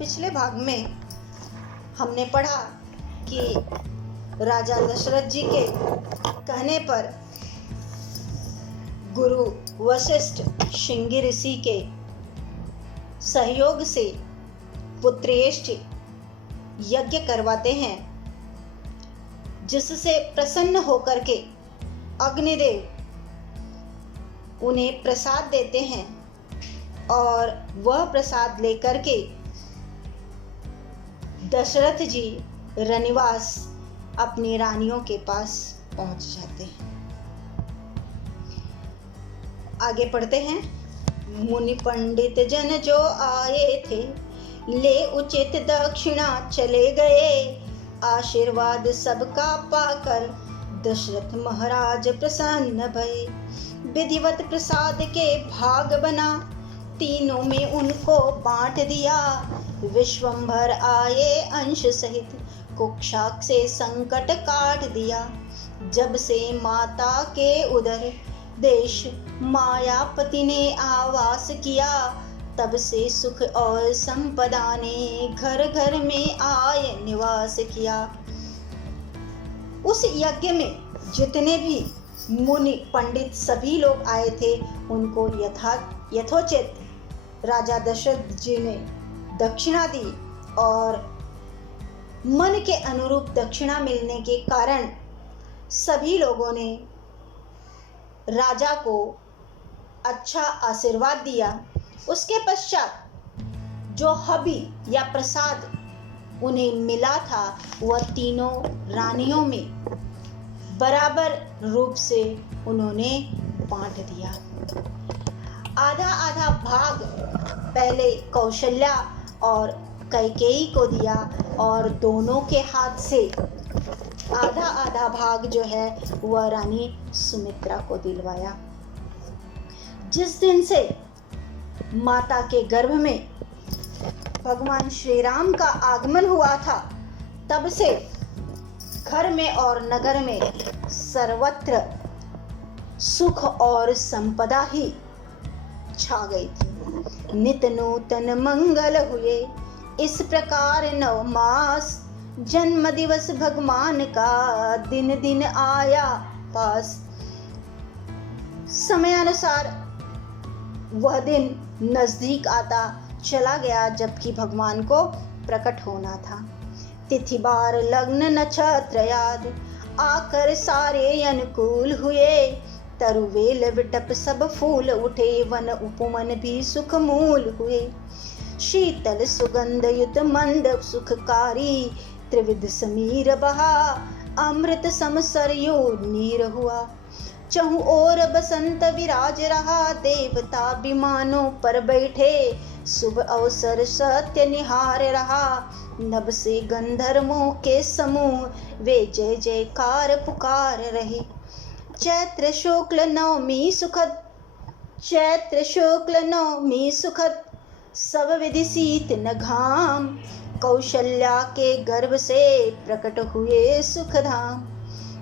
पिछले भाग में हमने पढ़ा कि राजा दशरथ जी के कहने पर गुरु वशिष्ठ श्रृंगी ऋषि के सहयोग से पुत्रेष्टि यज्ञ करवाते हैं, जिससे प्रसन्न होकर के अग्निदेव उन्हें प्रसाद देते हैं और वह प्रसाद लेकर के दशरथ जी रनिवास अपनी रानियों के पास पहुंच जाते हैं। आगे पढ़ते हैं। मुनि पंडित जन जो आए थे, ले उचित दक्षिणा चले गए। आशीर्वाद सबका पाकर दशरथ महाराज प्रसन्न भये। विधिवत प्रसाद के भाग बना, तीनों में उनको बांट दिया। विश्वंभर आए अंश सहित, कुक्षाक से संकट काट दिया। जब से माता के उदर देश मायापति ने आवास किया, तब से सुख और संपदा ने घर घर में आए निवास किया। उस यज्ञ में जितने भी मुनि पंडित सभी लोग आए थे, उनको यथोचित राजा दशरथ जी ने दक्षिणा दी और मन के अनुरूप दक्षिणा मिलने के कारण सभी लोगों ने राजा को अच्छा आशीर्वाद दिया। उसके पश्चात जो हबी या प्रसाद उन्हें मिला था, वह तीनों रानियों में बराबर रूप से उन्होंने बांट दिया। आधा आधा भाग पहले कौशल्या और कैकेयी को दिया और दोनों के हाथ से आधा आधा भाग जो है वह रानी सुमित्रा को दिलवाया। जिस दिन से माता के गर्भ में भगवान श्री राम का आगमन हुआ था, तब से घर में और नगर में सर्वत्र सुख और संपदा ही छा गई थी। नित नूतन मंगल हुए, इस प्रकार 9 मास जन्म दिवस भगवान का दिन दिन आया पास। समयानुसार वह दिन नजदीक आता चला गया, जबकि भगवान को प्रकट होना था। तिथि बार लग्न नक्षत्र याद, आकर सारे अनुकूल हुए। तरुवेल विटप सब फूल उठे, वन उपवन भी सुख मूल हुए। शीतल सुगंध युत मंद सुखकारी, त्रिविध समीर बहा, अमृत सम सरयू नीर हुआ। चहु ओर बसंत विराज रहा, देवता विमानों पर बैठे। शुभ अवसर सत्य निहार रहा, नभ से गंधर्वों के समूह वे जय जयकार पुकार रहे। चैत्र शुक्ल नवमी सुखद, चैत्र शुक्ल नवमी सुखद, सब विधि शीत न घाम। कौशल्या के गर्भ से प्रकट हुए सुखधाम।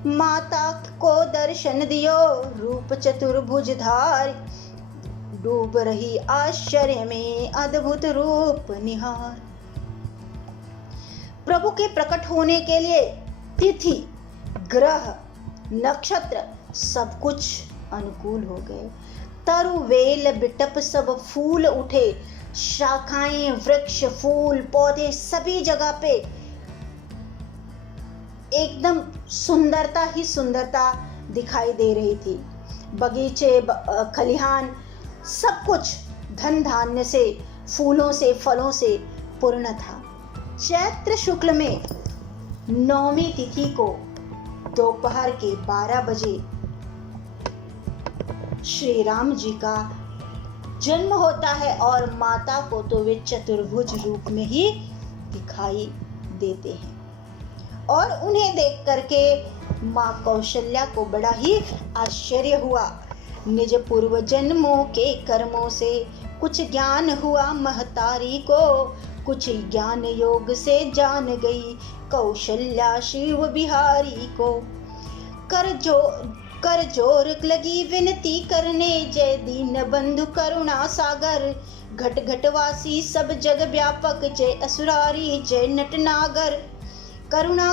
माता को दर्शन दियो, रूप चतुर्भुज धार। डूब रही आश्चर्य में, अद्भुत रूप निहार। प्रभु के प्रकट होने के लिए तिथि, ग्रह, नक्षत्र सब कुछ अनुकूल हो गए। तरु वेल बिटप सब फूल उठे, शाखाएं वृक्ष फूल पौधे सभी जगह पे एकदम सुंदरता ही सुंदरता दिखाई दे रही थी। बगीचे खलिहान सब कुछ धन धान्य से, फूलों से, फलों से पूर्ण था। चैत्र शुक्ल में 9वीं तिथि को दोपहर के 12 बजे श्री राम जी का जन्म होता है और माता को तो वे चतुर्भुज रूप में ही दिखाई देते हैं। और उन्हें देख करके माँ कौशल्या को बड़ा ही आश्चर्य हुआ। निज पूर्व जन्मों के कर्मों से कुछ ज्ञान हुआ महतारी को, कुछ ज्ञान योग से जान गई कौशल्या शिव बिहारी को। कर जोर लगी विनती करने, जय दीन बंधु करुणा सागर। घट घटवासी सब जग व्यापक, जय असुरारी जय नटनागर। करुणा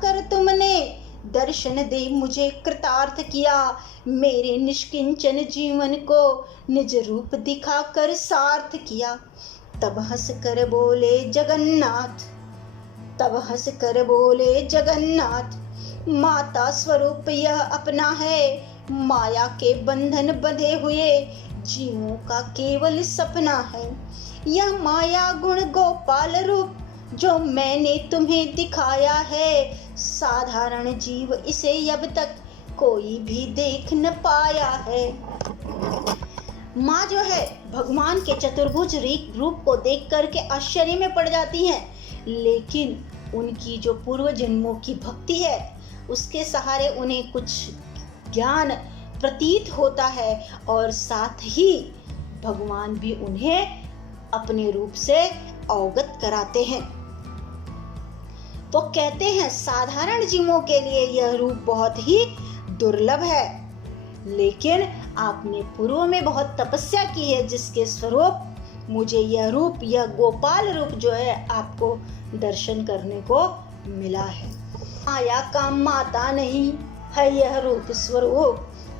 कर तुमने दर्शन दे मुझे कृतार्थ किया, मेरे निष्किंचन जीवन को निज रूप दिखाकर सार्थ किया। तब हंस कर बोले जगन्नाथ, माता स्वरूप यह अपना है, माया के बंधन बंधे हुए जीवों का केवल सपना है। यह माया गुण गोपाल रूप जो मैंने तुम्हें दिखाया है, साधारण जीव इसे अब तक कोई भी देख न पाया है। माँ जो है भगवान के चतुर्भुज रूप को देख करके आश्चर्य में पड़ जाती हैं, लेकिन उनकी जो पूर्व जन्मों की भक्ति है उसके सहारे उन्हें कुछ ज्ञान प्रतीत होता है और साथ ही भगवान भी उन्हें अपने रूप से अवगत कराते हैं। तो कहते हैं साधारण जीवों के लिए यह रूप बहुत ही दुर्लभ है, लेकिन आपने पूर्व में बहुत तपस्या की है जिसके स्वरूप मुझे यह रूप, यह गोपाल रूप जो है आपको दर्शन करने को मिला है। माया का माता नहीं है यह रूप स्वरूप,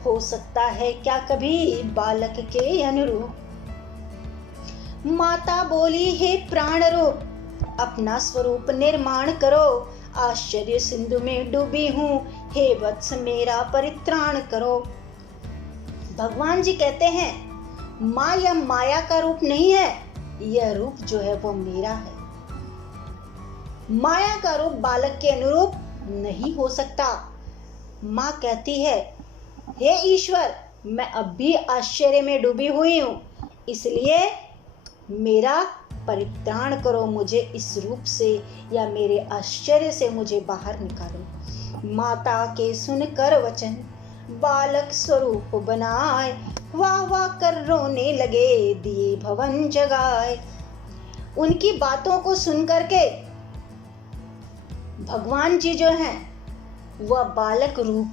हो सकता है क्या कभी बालक के अनुरूप। माता बोली हे प्राण रूप अपना स्वरूप निर्माण करो, आश्चर्य सिंधु में डूबी हूँ, हे वत्स मेरा परित्राण करो। भगवान जी कहते हैं माँ यह माया का रूप नहीं है, यह रूप जो है वो मेरा है। माया का रूप बालक के अनुरूप नहीं हो सकता। माँ कहती है हे ईश्वर मैं अब भी आश्चर्य में डूबी हुई हूँ, इसलिए मेरा परित्राण करो, मुझे इस रूप से या मेरे आश्चर्य से मुझे बाहर निकालो। माता के सुनकर वचन बालक स्वरूप बनाए, वाह वाह कर रोने लगे दिए भवन जगाए। उनकी बातों को सुनकर के भगवान जी जो हैं वह बालक रूप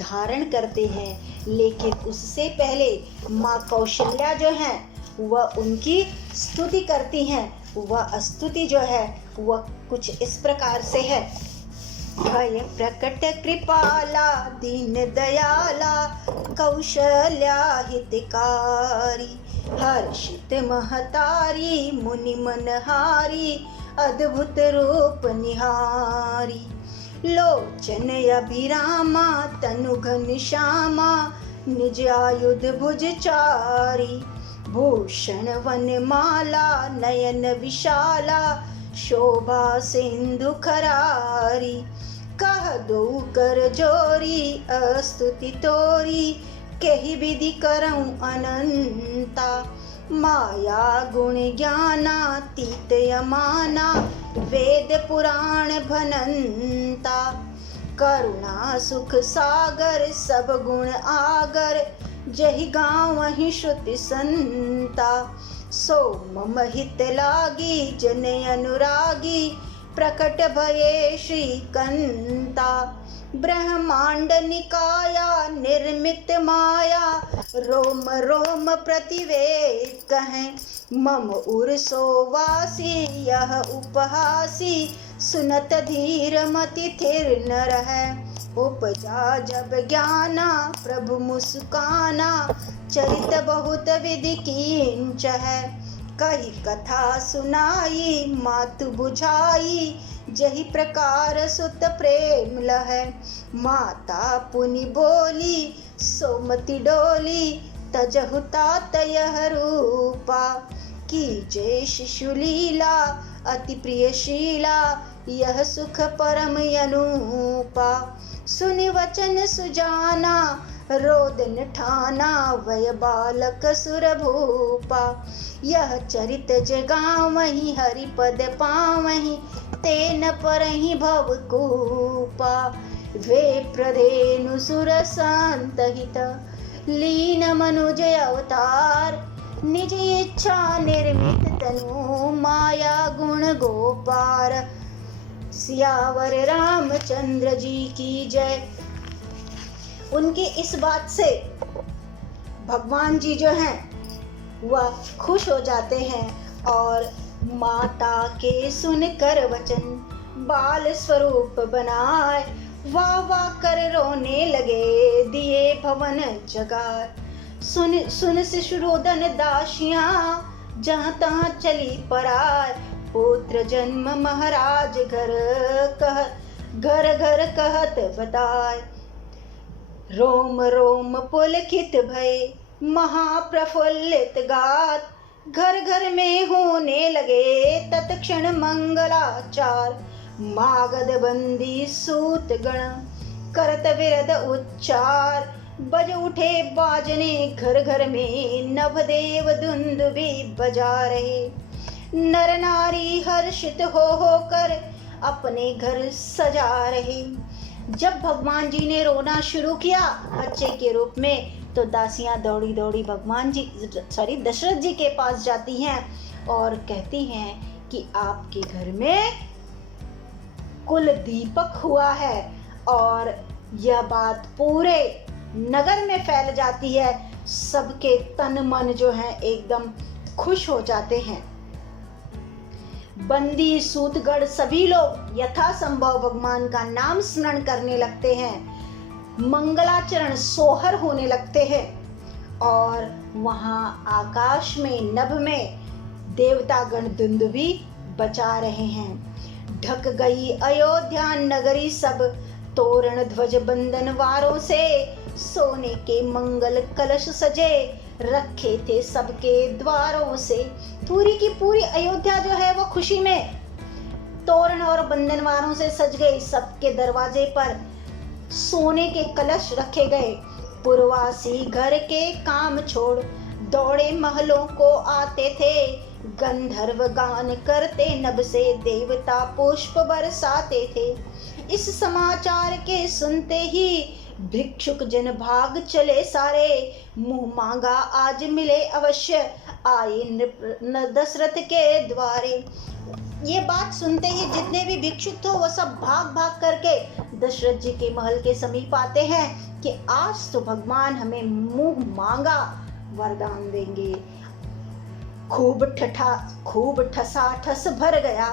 धारण करते हैं, लेकिन उससे पहले माँ कौशल्या जो हैं वह उनकी स्तुति करती हैं। वह स्तुति जो है वह कुछ इस प्रकार से है। भय प्रकट कृपाला दीन दयाला कौशल्या हितकारी, हर्षित महतारी मुनि मनहारी अद्भुत रूप निहारी। लोचन अभिरामा तनु घनश्यामा निज आयुध भुजचारी, भूषण वनमाला नयन विशाला शोभा सिंधु खरारी। कह दो कर जोरी अस्तुति तोरी, कही विधि करऊं अनंता। माया गुण ज्ञानातीत अमाना, वेद पुराण भनंता। करुणा सुख सागर सब गुण आगर, जहि गाँव वही श्रुति संता। सो मम हित लागी जन अनुरागी, प्रकट भये श्रीकंता। ब्रह्मांड निकाया निर्मित माया, रोम रोम प्रतिवेद कहें। मम उर्सो वासी यह उपहासी, सुनत धीर मति थिर न रहे। उपजा जब ज्ञाना प्रभु मुस्काना, चरित बहुत विधि कींच है। कही कथा सुनाई मातु बुझाई, जही प्रकार सुत प्रेम लहै। माता पुनि बोली सोमति डोली, तजहु तात यह रूपा। कीजे शिशु लीला अति प्रियशीला, यह सुख परम अनूपा। सुनि वचन सुजाना रोदन ठाना, वय बालक सुर भूपा। यह चरित जगावहि हरिपद पावहि, तेन परहि भव कूपा। वे प्रधेनु सुर संतहित, लीन मनुज अवतार। निज इच्छा निर्मित तनु, माया गुण गोपार। सियावर रामचंद्र जी की जय। उनकी इस बात से भगवान जी जो हैं वह खुश हो जाते हैं और माता के सुनकर वचन बाल स्वरूप बनाए, वाह वाह कर रोने लगे दिए भवन जगाए। सुन सुन शिशुरोदन दासियां जहाँ तहाँ चली पराय, पुत्र जन्म महाराज घर घर कहत बताए। रोम रोम पुलकित भय महाप्रफुल्लित गात, घर घर में होने लगे तत्क्षण मंगलाचार। मागध बंदी सूत गण करत विरद उच्चार, बज उठे बाजने घर घर में नवदेव दुंदुभी बजा रहे। नर नारी हर्षित हो कर अपने घर सजा रहे। जब भगवान जी ने रोना शुरू किया बच्चे के रूप में, तो दासियां दौड़ी दौड़ी भगवान जी दशरथ जी के पास जाती हैं और कहती हैं कि आपके घर में कुल दीपक हुआ है। और यह बात पूरे नगर में फैल जाती है। सबके तन मन जो है एकदम खुश हो जाते हैं। बंदी सूतगढ़ सभी लोग यथासंभव भगवान का नाम स्मरण करने लगते हैं। मंगलाचरण सोहर होने लगते हैं और वहां आकाश में नभ में देवतागण दुंदुभी बजा रहे हैं। ढक गई अयोध्या नगरी सब तोरण ध्वज बंधन वारों से, सोने के मंगल कलश सजे रखे थे सबके द्वारों से। पूरी की पूरी अयोध्या जो है वो खुशी में तोरण और बंधनवारों से सज गई। सबके दरवाजे पर सोने के कलश रखे गए। पुरवासी घर के काम छोड़ दौड़े महलों को आते थे। गंधर्व गान करते नभ से देवता पुष्प बरसाते थे। इस समाचार के सुनते ही भिक्षुक जन भाग चले सारे। मुंह मांगा आज मिले अवश्य आए दशरथ के द्वारे। ये बात सुनते ही जितने भी भिक्षुक थे वो सब भाग भाग करके दशरथ जी के महल के समीप आते हैं कि आज तो भगवान हमें मुंह मांगा वरदान देंगे। खूब ठसाठस भर गया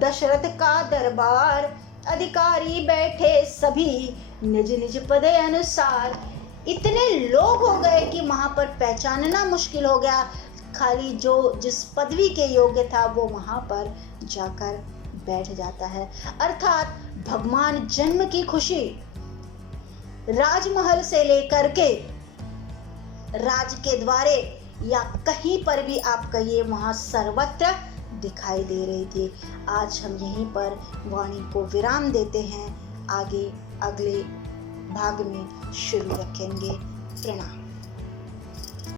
दशरथ का दरबार। अधिकारी बैठे सभी निज निज पद अनुसार। इतने लोग हो गए कि वहां पर पहचानना मुश्किल हो गया। खाली जो जिस पदवी के योग्य था वो वहां पर जाकर बैठ जाता है। अर्थात भगवान जन्म की खुशी राजमहल से लेकर के राज के द्वारे या कहीं पर भी आप कहिए वहां सर्वत्र दिखाई दे रही थी। आज हम यहीं पर वाणी को विराम देते हैं। आगे अगले भाग में शुरू रखेंगे। प्रणाम।